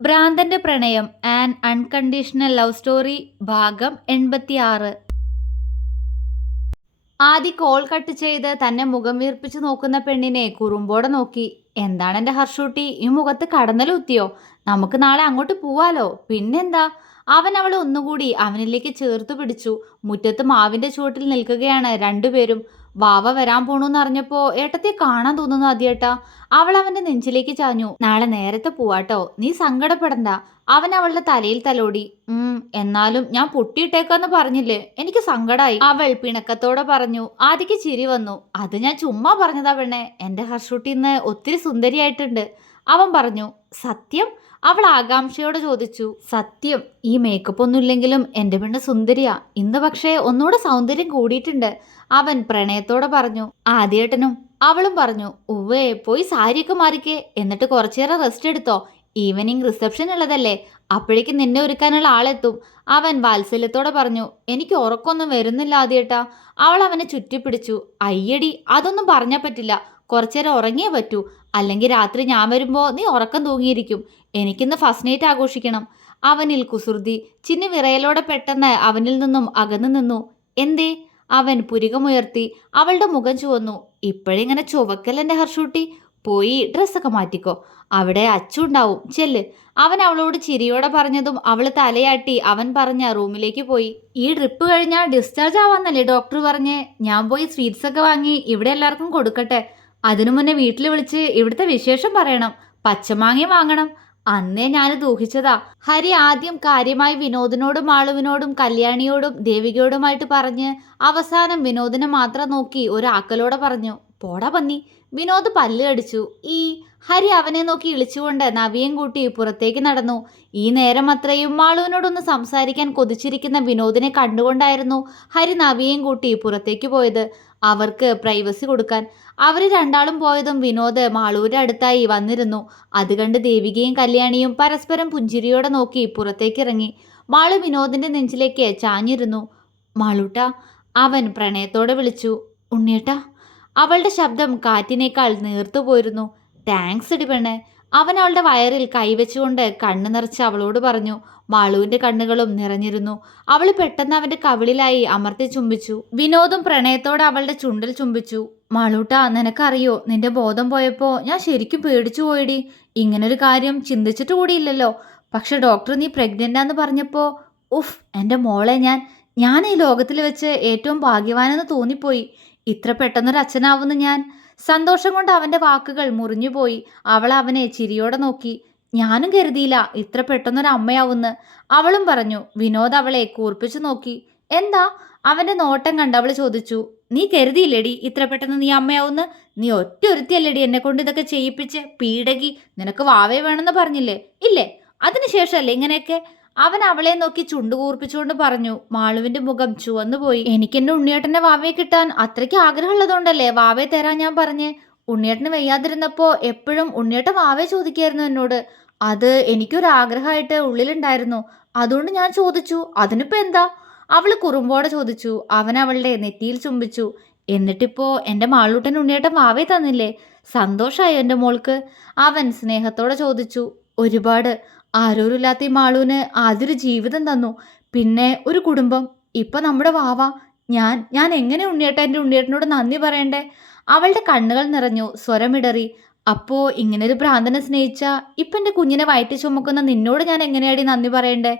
ഭ്രാന്തന്റെ പ്രണയം an unconditional love story ഭാഗം എൺപത്തിയാറ്. ആദി കോൾ കട്ട് ചെയ്ത് തന്നെ മുഖം വീർപ്പിച്ച് നോക്കുന്ന പെണ്ണിനെ കുറുമ്പോടെ നോക്കി എന്താണ് എന്റെ ഹർഷൂട്ടി? ഈ മുഖത്ത് കടന്നലുത്തിയോ നമുക്ക് നാളെ അങ്ങോട്ട് പോവാലോ? പിന്നെന്താ? അവൻ അവളെ ഒന്നുകൂടി അവനിലേക്ക് ചേർത്ത് പിടിച്ചു. മുറ്റത്ത് മാവിന്റെ ചുവട്ടിൽ നിൽക്കുകയാണ് രണ്ടുപേരും. വാവ വരാൻ പോണൂന്ന് അറിഞ്ഞപ്പോ ഏട്ടത്തെ കാണാൻ തോന്നുന്നു ആദ്യേട്ടാ. അവൾ അവന്റെ നെഞ്ചിലേക്ക് ചാഞ്ഞു. നാളെ നേരത്തെ പോവാട്ടോ. നീ സങ്കടപ്പെടണ്ട. അവൻ അവളുടെ തലയിൽ തലോടി. ഉം എന്നാലും ഞാൻ പൊട്ടിയിട്ടേക്കാന്ന് പറഞ്ഞില്ലേ? എനിക്ക് സങ്കടായി. അവൾ പിണക്കത്തോടെ പറഞ്ഞു. ആദ്യക്ക് ചിരി വന്നു. അത് ഞാൻ ചുമ്മാ പറഞ്ഞതാ പെണ്ണെ. എന്റെ ഹർഷുട്ടി ഇന്ന് ഒത്തിരി സുന്ദരിയായിട്ടുണ്ട്. അവൻ പറഞ്ഞു. സത്യം? അവൾ ആകാംക്ഷയോടെ ചോദിച്ചു. സത്യം. ഈ മേക്കപ്പ് ഒന്നുമില്ലെങ്കിലും എന്റെ പെണ്ണ് സുന്ദരിയാ. ഇന്ന് പക്ഷേ ഒന്നുകൂടെ സൗന്ദര്യം കൂടിയിട്ടുണ്ട്. അവൻ പ്രണയത്തോടെ പറഞ്ഞു ആദ്യേട്ടനും. അവളും പറഞ്ഞു ഉവ്വേ പോയി സാരിയൊക്കെ മാറിക്കേ. എന്നിട്ട് കുറച്ചേറെ റെസ്റ്റ് എടുത്തോ. ഈവനിങ് റിസപ്ഷൻ ഉള്ളതല്ലേ. അപ്പോഴേക്ക് നിന്നെ ഒരുക്കാനുള്ള ആളെത്തും. അവൻ വാത്സല്യത്തോടെ പറഞ്ഞു എനിക്ക് ഉറക്കമൊന്നും വരുന്നില്ല ആദ്യേട്ടാ. അവൾ അവനെ ചുറ്റിപ്പിടിച്ചു അയ്യടി അതൊന്നും പറഞ്ഞാൽ പറ്റില്ല. കുറച്ചേരം ഉറങ്ങിയേ പറ്റൂ. അല്ലെങ്കിൽ രാത്രി ഞാൻ വരുമ്പോൾ നീ ഉറക്കം തൂങ്ങിയിരിക്കും. എനിക്കിന്ന് ഫസ്റ്റ് നൈറ്റ് ആഘോഷിക്കണം. അവനിൽ കുസൃതി ചിന്നി വിറയലോടെ പെട്ടെന്ന് അവനിൽ നിന്നും അകന്നു നിന്നു. എന്തേ? അവൻ പുരികമുയർത്തി അവളുടെ മുഖം ചുവന്നു. ഇപ്പോഴിങ്ങനെ ചുവക്കല്ലെന്റെ ഹർഷൂട്ടി? പോയി ഡ്രസ്സൊക്കെ മാറ്റിക്കോ. അവിടെ അച്ചുണ്ടാവും. ചെല്ല്. അവൻ അവളോട് ചിരിയോടെ പറഞ്ഞതും അവൾ തലയാട്ടി അവൻ പറഞ്ഞ റൂമിലേക്ക് പോയി. ഈ ട്രിപ്പ് കഴിഞ്ഞാൽ ഡിസ്ചാർജ് ആവാന്നല്ലേ ഡോക്ടർ പറഞ്ഞേ? ഞാൻ പോയി സ്വീറ്റ്സ് ഒക്കെ വാങ്ങി ഇവിടെ എല്ലാവർക്കും കൊടുക്കട്ടെ. അതിനു മുന്നേ വീട്ടിൽ വിളിച്ച് ഇവിടുത്തെ വിശേഷം പറയണം. പച്ചമാങ്ങയും വാങ്ങണം. അന്നേ ഞാൻ ദൂഹിച്ചതാ. ഹരി ആദ്യം കാര്യമായി വിനോദിനോടും മാളുവിനോടും കല്യാണിയോടും ദേവികയോടുമായിട്ട് പറഞ്ഞ് അവസാനം വിനോദിനെ മാത്രം നോക്കി ഒരാക്കലോടെ പറഞ്ഞു പോടാ പന്നി. വിനോദ് പല്ല് കടിച്ചു. ഈ ഹരി അവനെ നോക്കി ഇളിച്ചുകൊണ്ട് നവിയും കൂട്ടി പുറത്തേക്ക് നടന്നു. ഈ നേരം അത്രയും മാളുവിനോടൊന്ന് സംസാരിക്കാൻ കൊതിച്ചിരിക്കുന്ന വിനോദിനെ കണ്ടുകൊണ്ടായിരുന്നു ഹരി നവിയും കൂട്ടി പുറത്തേക്ക് പോയത്. അവർക്ക് പ്രൈവസി കൊടുക്കാൻ. അവർ രണ്ടാളും പോയതും വിനോദ് മാളൂരുടെ അടുത്തായി വന്നിരുന്നു. അത് കണ്ട് ദേവികയും കല്യാണിയും പരസ്പരം പുഞ്ചിരിയോടെ നോക്കി പുറത്തേക്കിറങ്ങി മാളു വിനോദിന്റെ നെഞ്ചിലേക്ക് ചാഞ്ഞിരുന്നു. മാളൂട്ട അവൻ പ്രണയത്തോടെ വിളിച്ചു. ഉണ്ണിയേട്ട അവളുടെ ശബ്ദം കാറ്റിനേക്കാൾ നീർത്തു പോയിരുന്നു താങ്ക്സ് ഇടി പെണ്ണ്. അവൻ അവളുടെ വയറിൽ കൈവച്ചുകൊണ്ട് കണ്ണു നിറച്ച് അവളോട് പറഞ്ഞു മാളുവിന്റെ കണ്ണുകളും നിറഞ്ഞിരുന്നു. അവൾ പെട്ടെന്ന് അവന്റെ കവിളിലായി അമർത്തി ചുംബിച്ചു. വിനോദും പ്രണയത്തോടെ അവളുടെ ചുണ്ടിൽ ചുംബിച്ചു. മാളൂട്ട നിനക്കറിയോ നിന്റെ ബോധം പോയപ്പോ ഞാൻ ശരിക്കും പേടിച്ചു പോയിടി. ഇങ്ങനൊരു കാര്യം ചിന്തിച്ചിട്ട് കൂടിയില്ലല്ലോ പക്ഷെ ഡോക്ടർ നീ പ്രഗ്നന്റാന്ന് പറഞ്ഞപ്പോ ഉഫ് എന്റെ മോളെ ഞാൻ. ഞാൻ ഈ ലോകത്തിൽ വെച്ച് ഏറ്റവും ഭാഗ്യവാനെന്ന് തോന്നിപ്പോയി. ഇത്ര പെട്ടെന്നൊരു അച്ഛനാവുന്നു ഞാൻ. സന്തോഷം കൊണ്ട് അവന്റെ വാക്കുകൾ മുറിഞ്ഞുപോയി. അവൾ അവനെ ചിരിയോടെ നോക്കി. ഞാനും കരുതിയില്ല. ഇത്ര പെട്ടെന്നൊരു അമ്മയാവുന്ന്. അവളും പറഞ്ഞു. വിനോദ് അവളെ കൂർപ്പിച്ചു നോക്കി. എന്താ? അവന്റെ നോട്ടം കണ്ട് അവൾ ചോദിച്ചു. നീ കരുതിയില്ലേടി ഇത്ര പെട്ടെന്ന് നീ അമ്മയാവുന്ന്? നീ ഒറ്റ ഒരുത്തിയല്ലേടി എന്നെ കൊണ്ട് ഇതൊക്കെ ചെയ്യിപ്പിച്ച് പീഡകി നിനക്ക് വാവേ വേണമെന്ന് പറഞ്ഞില്ലേ? ഇല്ലേ? അതിനുശേഷമല്ലേ ഇങ്ങനെയൊക്കെ? അവൻ അവളെ നോക്കി ചുണ്ടുകൂർപ്പിച്ചുകൊണ്ട് പറഞ്ഞു മാളുവിന്റെ മുഖം ചുവന്നുപോയി എനിക്ക് എനിക്കെന്റെ ഉണ്ണിയേട്ടനെ വാവയെ കിട്ടാൻ അത്രയ്ക്ക് ആഗ്രഹമുള്ളതുകൊണ്ടല്ലേ വാവയെ തരാൻ ഞാൻ പറഞ്ഞ്? ഉണ്ണിയേട്ടന് വയ്യാതിരുന്നപ്പോ എപ്പോഴും ഉണ്ണിയേട്ടൻ വാവയെ ചോദിക്കായിരുന്നു എന്നോട്. അത് എനിക്കൊരു ആഗ്രഹമായിട്ട് ഉള്ളിലുണ്ടായിരുന്നു. അതുകൊണ്ട് ഞാൻ ചോദിച്ചു അതിനിപ്പോ എന്താ? അവൾ കുറുമ്പോടെ ചോദിച്ചു അവൻ അവളുടെ നെറ്റിയിൽ ചുംബിച്ചു. എന്നിട്ടിപ്പോ എന്റെ മാളൂട്ടൻ ഉണ്ണിയേട്ടൻ വാവേ തന്നില്ലേ? സന്തോഷായോ എന്റെ മോൾക്ക്? അവൻ സ്നേഹത്തോടെ ചോദിച്ചു ഒരുപാട്. ആരോരുമില്ലാത്ത ഈ മാളൂന് ആദ്യൊരു ജീവിതം തന്നു. പിന്നെ ഒരു കുടുംബം. ഇപ്പം നമ്മുടെ വാവ. ഞാൻ ഞാൻ എങ്ങനെ ഉണ്ണിയേട്ട എന്റെ ഉണ്ണിയേട്ടനോട് നന്ദി പറയണ്ടേ? അവളുടെ കണ്ണുകൾ നിറഞ്ഞു സ്വരമിടറി അപ്പോ ഒരു ഭ്രാന്തനെ സ്നേഹിച്ച ഇപ്പം എന്റെ കുഞ്ഞിനെ വയറ്റി ചുമക്കുന്ന നിന്നോട് ഞാൻ എങ്ങനെയാടി നന്ദി പറയണ്ടേ?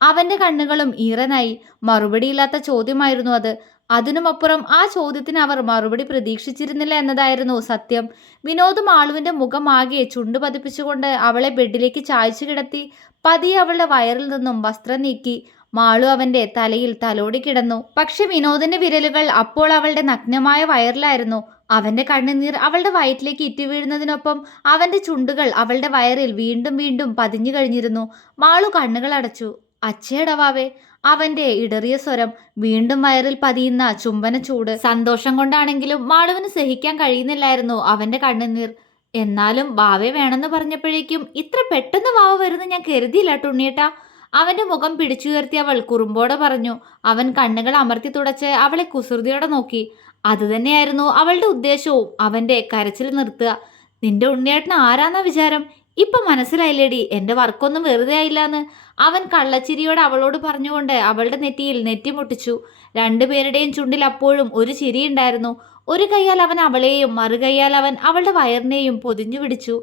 അവന്റെ കണ്ണുകളും ഈറനായി. മറുപടിയില്ലാത്ത ചോദ്യമായിരുന്നു അത്. അതിനുമപ്പുറം ആ ചോദ്യത്തിന് അവർ മറുപടി പ്രതീക്ഷിച്ചിരുന്നില്ല എന്നതായിരുന്നു സത്യം. വിനോദ് മാളുവിന്റെ മുഖമാകെ ചുണ്ടു പതിപ്പിച്ചുകൊണ്ട് അവളെ ബെഡിലേക്ക് ചായച്ചു കിടത്തി പതിയെ അവളുടെ വയറിൽ നിന്നും വസ്ത്രം നീക്കി മാളു അവന്റെ തലയിൽ തലോടി കിടന്നു. പക്ഷെ വിനോദിന്റെ വിരലുകൾ അപ്പോൾ അവളുടെ നഗ്നമായ വയറിലായിരുന്നു. അവന്റെ കണ്ണുനീർ അവളുടെ വയറ്റിലേക്ക് ഇറ്റു വീഴുന്നതിനൊപ്പം അവന്റെ ചുണ്ടുകൾ അവളുടെ വയറിൽ വീണ്ടും വീണ്ടും പതിഞ്ഞു കഴിഞ്ഞിരുന്നു. മാളു കണ്ണുകൾ അടച്ചു. അച്ചേടവാവേ അവന്റെ ഇടറിയ സ്വരം വീണ്ടും വയറിൽ പതിയുന്ന ചുംബന ചൂട് സന്തോഷം കൊണ്ടാണെങ്കിലും മാളുവിന് സഹിക്കാൻ കഴിയുന്നില്ലായിരുന്നു അവന്റെ കണ്ണുനീർ. എന്നാലും വാവെ വേണമെന്ന് പറഞ്ഞപ്പോഴേക്കും ഇത്ര പെട്ടെന്ന് വാവ വരുന്ന ഞാൻ കരുതിയില്ല ടുണ്ണിയേട്ടാ അവന്റെ മുഖം പിടിച്ചുയർത്തി അവൾ കുറുമ്പോടെ പറഞ്ഞു. അവൻ കണ്ണുകൾ അമർത്തി തുടച്ച് അവളെ കുസൃതിയോടെ നോക്കി. അതുതന്നെയായിരുന്നു അവളുടെ ഉദ്ദേശവും. അവന്റെ കരച്ചിൽ നിർത്തുക. നിന്റെ ഉണ്ണിയേട്ടൻ ആരാന്ന വിചാരം? ഇപ്പൊ മനസ്സിലായില്ലേടി എന്റെ വർക്കൊന്നും വെറുതെ ആയില്ലാന്ന്. അവൻ കള്ളച്ചിരിയോട് അവളോട് പറഞ്ഞുകൊണ്ട് അവളുടെ നെറ്റിയിൽ നെറ്റിമുട്ടിച്ചു രണ്ടുപേരുടെയും ചുണ്ടിൽ അപ്പോഴും ഒരു ചിരിയുണ്ടായിരുന്നു ഒരു കൈയാൽ അവൻ അവളെയും മറുകൈയാൽ അവൻ അവളുടെ വയറിനെയും പൊതിഞ്ഞു പിടിച്ചു.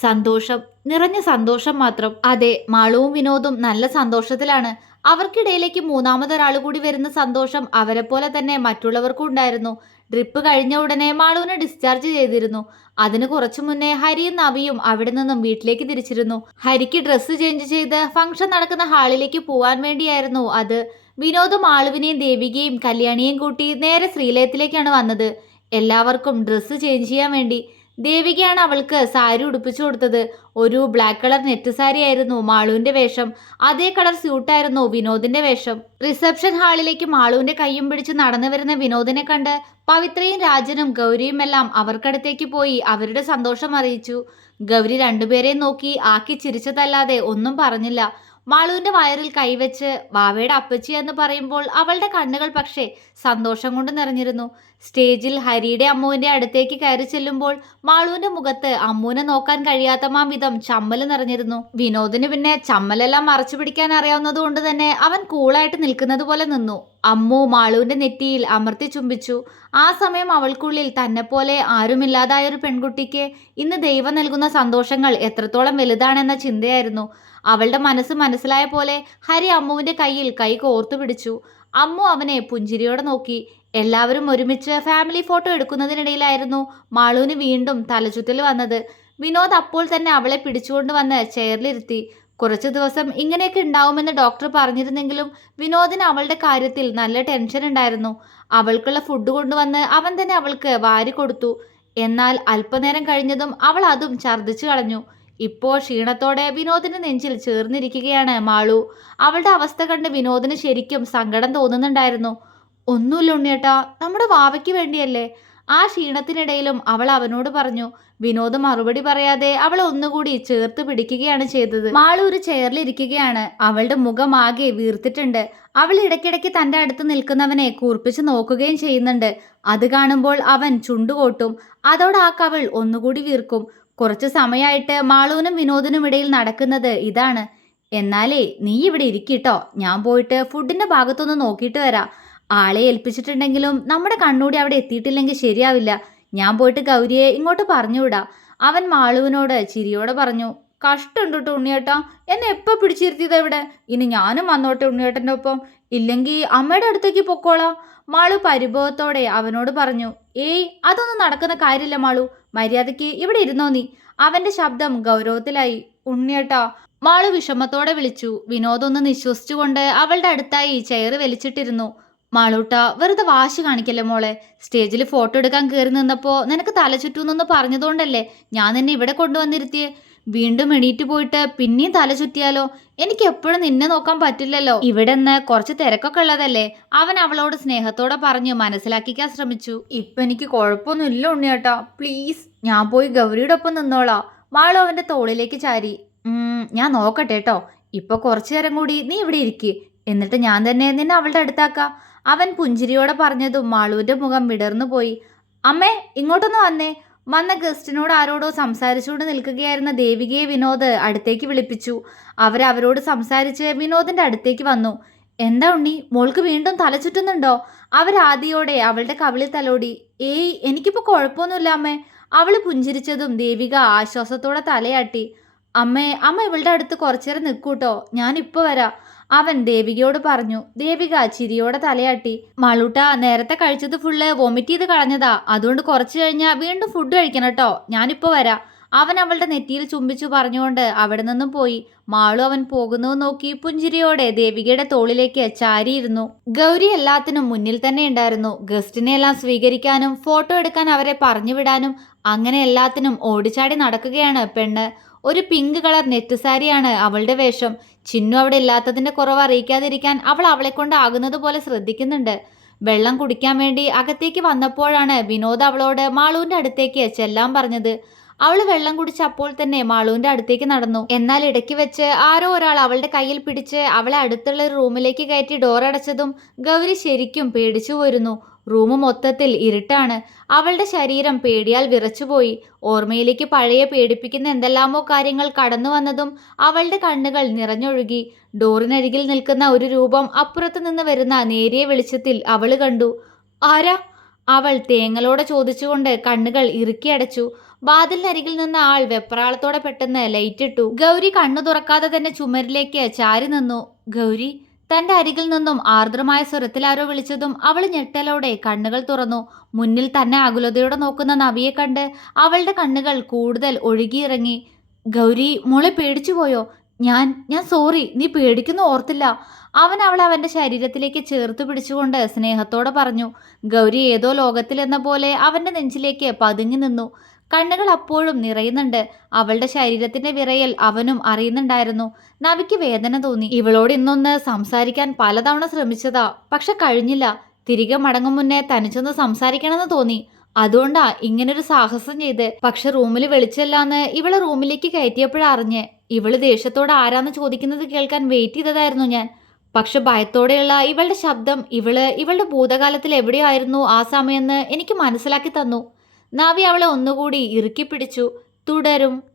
സന്തോഷം നിറഞ്ഞ സന്തോഷം മാത്രം. അതെ മാളവും വിനോദും നല്ല സന്തോഷത്തിലാണ്. അവർക്കിടയിലേക്ക് മൂന്നാമതൊരാൾ കൂടി വരുന്ന സന്തോഷം അവരെ പോലെ തന്നെ മറ്റുള്ളവർക്കും ഉണ്ടായിരുന്നു. ഡ്രിപ്പ് കഴിഞ്ഞ ഉടനെ മാളുവിനെ ഡിസ്ചാർജ് ചെയ്തിരുന്നു. അതിന് കുറച്ചു മുന്നേ ഹരിയും നവിയും അവിടെ നിന്നും വീട്ടിലേക്ക് തിരിച്ചിരുന്നു. ഹരിക്ക് ഡ്രസ്സ് ചേഞ്ച് ചെയ്ത് ഫംഗ്ഷൻ നടക്കുന്ന ഹാളിലേക്ക് പോവാൻ വേണ്ടിയായിരുന്നു അത്. വിനോദും മാളുവിനെയും ദേവികയും കല്യാണിയെയും കൂട്ടി നേരെ ശ്രീലയത്തിലേക്കാണ് വന്നത്. എല്ലാവർക്കും ഡ്രസ്സ് ചേഞ്ച് ചെയ്യാൻ വേണ്ടി. ദേവികയാണ് അവൾക്ക് സാരി ഉടുപ്പിച്ചു കൊടുത്തത്. ഒരു ബ്ലാക്ക് കളർ നെറ്റ് സാരി ആയിരുന്നു മാളുവിന്റെ വേഷം. അതേ കളർ സ്യൂട്ടായിരുന്നു വിനോദിന്റെ വേഷം. റിസപ്ഷൻ ഹാളിലേക്ക് മാളുവിന്റെ കയ്യും പിടിച്ച് നടന്നു വരുന്ന വിനോദിനെ കണ്ട് പവിത്രയും രാജനും ഗൗരിയും എല്ലാം അവർക്കടുത്തേക്ക് പോയി അവരുടെ സന്തോഷം അറിയിച്ചു. ഗൗരി രണ്ടുപേരെയും നോക്കി ആക്കി ചിരിച്ചതല്ലാതെ ഒന്നും പറഞ്ഞില്ല. മാളുവിന്റെ വയറിൽ കൈവച്ച് വാവയുടെ അപ്പച്ചി എന്ന് പറയുമ്പോൾ അവളുടെ കണ്ണുകൾ പക്ഷേ സന്തോഷം കൊണ്ട് നിറഞ്ഞിരുന്നു. സ്റ്റേജിൽ ഹരിയുടെ അമ്മുവിന്റെ അടുത്തേക്ക് കയറി ചെല്ലുമ്പോൾ മാളുവിന്റെ മുഖത്ത് അമ്മുവിനെ നോക്കാൻ കഴിയാത്ത മാം വിധം ചമ്മൽ നിറഞ്ഞിരുന്നു. വിനോദിന് പിന്നെ ചമ്മലെല്ലാം മറച്ചു പിടിക്കാൻ അറിയാവുന്നത് കൊണ്ട് തന്നെ അവൻ കൂളായിട്ട് നിൽക്കുന്നത് പോലെ നിന്നു. അമ്മു മാളുവിന്റെ നെറ്റിയിൽ അമർത്തി ചുംബിച്ചു. ആ സമയം അവൾക്കുള്ളിൽ തന്നെ പോലെ ആരുമില്ലാതായ ഒരു പെൺകുട്ടിക്ക് ഇന്ന് ദൈവം നൽകുന്ന സന്തോഷങ്ങൾ എത്രത്തോളം വലുതാണെന്ന ചിന്തയായിരുന്നു. അവളുടെ മനസ്സ് മനസ്സിലായ പോലെ ഹരി അമ്മുവിന്റെ കയ്യിൽ കൈ കോർത്തു പിടിച്ചു. അമ്മു അവനെ പുഞ്ചിരിയോടെ നോക്കി. എല്ലാവരും ഒരുമിച്ച് ഫാമിലി ഫോട്ടോ എടുക്കുന്നതിനിടയിലായിരുന്നു മാളുവിന് വീണ്ടും തലചുറ്റൽ വന്നത്. വിനോദ് അപ്പോൾ തന്നെ അവളെ പിടിച്ചുകൊണ്ട് വന്ന് ചെയറിലിരുത്തി. കുറച്ച് ദിവസം ഇങ്ങനെയൊക്കെ ഉണ്ടാവുമെന്ന് ഡോക്ടർ പറഞ്ഞിരുന്നെങ്കിലും വിനോദിന് അവളുടെ കാര്യത്തിൽ നല്ല ടെൻഷൻ ഉണ്ടായിരുന്നു. അവൾക്കുള്ള ഫുഡ് കൊണ്ടുവന്ന് അവൻ തന്നെ അവൾക്ക് വാരി കൊടുത്തു. എന്നാൽ അല്പനേരം കഴിഞ്ഞതും അവൾ അതും ഛർദ്ദിച്ചു കളഞ്ഞു. ഇപ്പോൾ ക്ഷീണത്തോടെ വിനോദിന്റെ നെഞ്ചിൽ ചേർന്നിരിക്കുകയാണ് മാളു. അവളുടെ അവസ്ഥ കണ്ട് വിനോദിന് ശരിക്കും സങ്കടം തോന്നുന്നുണ്ടായിരുന്നു. ഒന്നുമില്ല ഉണ്ണിയേട്ടാ നമ്മുടെ വാവയ്ക്ക് വേണ്ടിയല്ലേ? ആ ക്ഷീണത്തിനിടയിലും അവൾ അവനോട് പറഞ്ഞു. വിനോദ് മറുപടി പറയാതെ അവൾ ഒന്നുകൂടി ചേർത്ത് പിടിക്കുകയാണ് ചെയ്തത്. മാളു ഒരു ചെയറിലിരിക്കുകയാണ് അവളുടെ മുഖം ആകെ വീർത്തിട്ടുണ്ട്. അവൾ ഇടയ്ക്കിടയ്ക്ക് തന്റെ അടുത്ത് നിൽക്കുന്നവനെ കൂർപ്പിച്ച് നോക്കുകയും ചെയ്യുന്നുണ്ട്. അത് കാണുമ്പോൾ അവൻ ചുണ്ടുകൊട്ടും. അതോടാക്കവൾ ഒന്നുകൂടി വീർക്കും. കുറച്ച് സമയമായിട്ട് മാളൂനും വിനോദിനും ഇടയിൽ നടക്കുന്നത് ഇതാണ്. എന്നാലേ നീ ഇവിടെ ഇരിക്കിട്ടോ. ഞാൻ പോയിട്ട് ഫുഡിന്റെ ഭാഗത്തൊന്ന് നോക്കിയിട്ട് വരാം. ആളെ ഏൽപ്പിച്ചിട്ടുണ്ടെങ്കിലും നമ്മുടെ കണ്ണൂടി അവിടെ എത്തിയിട്ടില്ലെങ്കിൽ ശരിയാവില്ല. ഞാൻ പോയിട്ട് ഗൗരിയെ ഇങ്ങോട്ട് പറഞ്ഞുവിടാ. അവൻ മാളുവിനോട് ചിരിയോടെ പറഞ്ഞു കഷ്ടമുണ്ട് ഉണ്ണിയേട്ടാ. എന്നെ എപ്പോൾ പിടിച്ചിരുത്തിയത് ഇവിടെ? ഇനി ഞാനും വന്നോട്ടെ ഉണ്ണിയേട്ടന്റെ ഒപ്പം. ഇല്ലെങ്കിൽ അമ്മയുടെ അടുത്തേക്ക് പൊക്കോളാം. മാളു പരിഭവത്തോടെ അവനോട് പറഞ്ഞു ഏയ് അതൊന്നും നടക്കുന്ന കാര്യമില്ല മാളു. മര്യാദയ്ക്ക് ഇവിടെ ഇരുന്നോ നീ? അവന്റെ ശബ്ദം ഗൗരവത്തിലായി. ഉണ്ണിയേട്ടാ മാളു വിഷമത്തോടെ വിളിച്ചു. വിനോദ് വിനോദൊന്ന് നിശ്വസിച്ചുകൊണ്ട് അവളുടെ അടുത്തായി ചെയറ് വലിച്ചിട്ടിരുന്നു. മാളൂട്ട വെറുതെ വാശി കാണിക്കല്ലേ മോളെ? സ്റ്റേജിൽ ഫോട്ടോ എടുക്കാൻ കയറി നിന്നപ്പോൾ നിനക്ക് തല ചുറ്റൂന്നൊന്ന് പറഞ്ഞതുകൊണ്ടല്ലേ ഞാൻ നിന്നെ ഇവിടെ കൊണ്ടുവന്നിരുത്തിയേ? വീണ്ടും എണീറ്റ് പോയിട്ട് പിന്നെയും തല ചുറ്റിയാലോ? എനിക്ക് എപ്പോഴും നിന്നെ നോക്കാൻ പറ്റില്ലല്ലോ. ഇവിടെ നിന്ന് കുറച്ച് തിരക്കൊക്കെ ഉള്ളതല്ലേ? അവൻ അവളോട് സ്നേഹത്തോടെ പറഞ്ഞു മനസ്സിലാക്കിക്കാൻ ശ്രമിച്ചു. ഇപ്പൊ എനിക്ക് കുഴപ്പമൊന്നുമില്ല ഉണ്ണിയേട്ടാ. പ്ലീസ് ഞാൻ പോയി ഗൗരിയുടെ ഒപ്പം നിന്നോളാം. മാളു അവന്റെ തോളിലേക്ക് ചാരി. ഞാൻ നോക്കട്ടെ കേട്ടോ ഇപ്പൊ കുറച്ചു നേരം കൂടി നീ ഇവിടെ ഇരിക്ക്. എന്നിട്ട് ഞാൻ തന്നെ നിന്നെ അവളുടെ അടുത്താക്കാം. അവൻ പുഞ്ചിരിയോടെ പറഞ്ഞതും മാളുവിന്റെ മുഖം വിടർന്നു പോയി അമ്മേ ഇങ്ങോട്ടൊന്ന് വന്നേ. വന്ന ഗസ്റ്റിനോട് ആരോടോ സംസാരിച്ചുകൊണ്ട് നിൽക്കുകയായിരുന്ന ദേവികയെ വിനോദ് അടുത്തേക്ക് വിളിപ്പിച്ചു. അവരവരോട് സംസാരിച്ച് വിനോദിന്റെ അടുത്തേക്ക് വന്നു. എന്താ ഉണ്ണി മോൾക്ക് വീണ്ടും തല ചുറ്റുന്നുണ്ടോ അവരാദിയോടെ അവളുടെ കവിളിൽ തലോടി. ഏയ് എനിക്കിപ്പോ കുഴപ്പമൊന്നുമില്ല അമ്മേ അവൾ പുഞ്ചിരിച്ചതും ദേവിക ആശ്വാസത്തോടെ തലയാട്ടി. അമ്മേ അമ്മ ഇവളുടെ അടുത്ത് കുറച്ചേരം നിൽക്കൂട്ടോ. ഞാനിപ്പോ വരാം. അവൻ ദേവികയോട് പറഞ്ഞു ദേവിക ചിരിയോടെ തലയാട്ടി. മളൂട്ട നേരത്തെ കഴിച്ചത് ഫുള്ള് വൊമിറ്റ് ചെയ്ത് കളഞ്ഞതാ. അതുകൊണ്ട് കുറച്ചു കഴിഞ്ഞാൽ വീണ്ടും ഫുഡ് കഴിക്കണം കേട്ടോ ഞാനിപ്പോൾ വരാം. അവൻ അവളുടെ നെറ്റിയിൽ ചുംബിച്ചു പറഞ്ഞുകൊണ്ട് അവിടെ നിന്നും പോയി. മാളു അവൻ പോകുന്നു നോക്കി പുഞ്ചിരിയോടെ ദേവികയുടെ തോളിലേക്ക് ചാരിയിരുന്നു. ഗൗരി എല്ലാത്തിനും മുന്നിൽ തന്നെ ഉണ്ടായിരുന്നു. ഗസ്റ്റിനെ എല്ലാം സ്വീകരിക്കാനും ഫോട്ടോ എടുക്കാൻ അവരെ പറഞ്ഞു വിടാനും അങ്ങനെ എല്ലാത്തിനും ഓടിച്ചാടി നടക്കുകയാണ് പെണ്ണ്. ഒരു പിങ്ക് കളർ നെറ്റ് സാരിയാണ് അവളുടെ വേഷം. ചിന്നു അവിടെ ഇല്ലാത്തതിന്റെ കുറവ് അറിയിക്കാതിരിക്കാൻ അവൾ അവളെ കൊണ്ടാകുന്നത് പോലെ ശ്രദ്ധിക്കുന്നുണ്ട്. വെള്ളം കുടിക്കാൻ വേണ്ടി അകത്തേക്ക് വന്നപ്പോഴാണ് വിനോദ് അവളോട് മാളുവിന്റെ അടുത്തേക്ക് ചെല്ലാൻ പറഞ്ഞത്. അവൾ വെള്ളം കുടിച്ച് അപ്പോൾ തന്നെ മാളുവിന്റെ അടുത്തേക്ക് നടന്നു. എന്നാൽ ഇടയ്ക്ക് വെച്ച് ആരോ ഒരാൾ അവളുടെ കയ്യിൽ പിടിച്ച് അവളെ അടുത്തുള്ള ഒരു റൂമിലേക്ക് കയറ്റി ഡോർ അടച്ചതും ഗൗരി ശരിക്കും പേടിച്ചു പോയിരുന്നു. റൂം മൊത്തത്തിൽ ഇരുട്ടാണ്. അവളുടെ ശരീരം പേടിയാൽ വിറച്ചുപോയി. ഓർമ്മയിലേക്ക് പഴയ പേടിപ്പിക്കുന്ന എന്തെല്ലാമോ കാര്യങ്ങൾ കടന്നു വന്നതും അവളുടെ കണ്ണുകൾ നിറഞ്ഞൊഴുകി. ഡോറിനരികിൽ നിൽക്കുന്ന ഒരു രൂപം അപ്പുറത്തു നിന്ന് വരുന്ന നേരിയ വെളിച്ചത്തിൽ അവൾ കണ്ടു. ആരാ? അവൾ തേങ്ങലോടെ ചോദിച്ചുകൊണ്ട് കണ്ണുകൾ ഇറുക്കി അടച്ചു. വാതിലിനരികിൽ നിന്ന് ആൾ വെപ്രാളത്തോടെ പെട്ടെന്ന് ലൈറ്റിട്ടു. ഗൗരി കണ്ണു തുറക്കാതെ തന്നെ ചുമരിലേക്ക് ചാരി നിന്നു. ഗൗരി തന്റെ അരികിൽ നിന്നും ആർദ്രമായ സ്വരത്തിൽ സ്വരത്തിലാരോ വിളിച്ചതും അവൾ ഞെട്ടലോടെ കണ്ണുകൾ തുറന്നു. മുന്നിൽ തന്നെ ആകുലതയോടെ നോക്കുന്ന നവിയെ കണ്ട് അവളുടെ കണ്ണുകൾ കൂടുതൽ ഒഴുകിയിറങ്ങി. ഗൗരി മോളെ പേടിച്ചുപോയോ ഞാൻ ഞാൻ സോറി നീ പേടിക്കുന്നു ഓർത്തില്ല. അവൻ അവളെ അവന്റെ ശരീരത്തിലേക്ക് ചേർത്ത് പിടിച്ചുകൊണ്ട് സ്നേഹത്തോടെ പറഞ്ഞു. ഗൗരി ഏതോ ലോകത്തിലെന്ന പോലെ അവന്റെ നെഞ്ചിലേക്ക് പതുങ്ങി നിന്നു. കണ്ണുകൾ അപ്പോഴും നിറയുന്നുണ്ട്. അവളുടെ ശരീരത്തിന്റെ വിറയൽ അവനും അറിയുന്നുണ്ടായിരുന്നു. നവിക്ക് വേദന തോന്നി. ഇവളോട് ഇന്നൊന്ന് സംസാരിക്കാൻ പലതവണ ശ്രമിച്ചതാ. പക്ഷെ കഴിഞ്ഞില്ല. തിരികെ മടങ്ങും മുന്നേ തനിച്ചൊന്ന് സംസാരിക്കണമെന്ന് തോന്നി. അതുകൊണ്ടാ ഇങ്ങനൊരു സാഹസം ചെയ്ത്. പക്ഷെ റൂമിൽ വെളിച്ചല്ലാന്ന് ഇവളെ റൂമിലേക്ക് കയറ്റിയപ്പോഴറിഞ്ഞ് ഇവൾ ദേഷ്യത്തോടെ ആരാന്ന് ചോദിക്കുന്നത് കേൾക്കാൻ വെയിറ്റ് ചെയ്തതായിരുന്നു ഞാൻ. പക്ഷെ ഭയത്തോടെയുള്ള ഇവളുടെ ശബ്ദം ഇവൾ ഇവളുടെ ഭൂതകാലത്തിൽ എവിടെയായിരുന്നു ആ സമയമെന്ന് എനിക്ക് മനസ്സിലാക്കി തന്നു. നാവി അവളെ ഒന്നുകൂടി ഇറുക്കി പിടിച്ചു. തുടരും.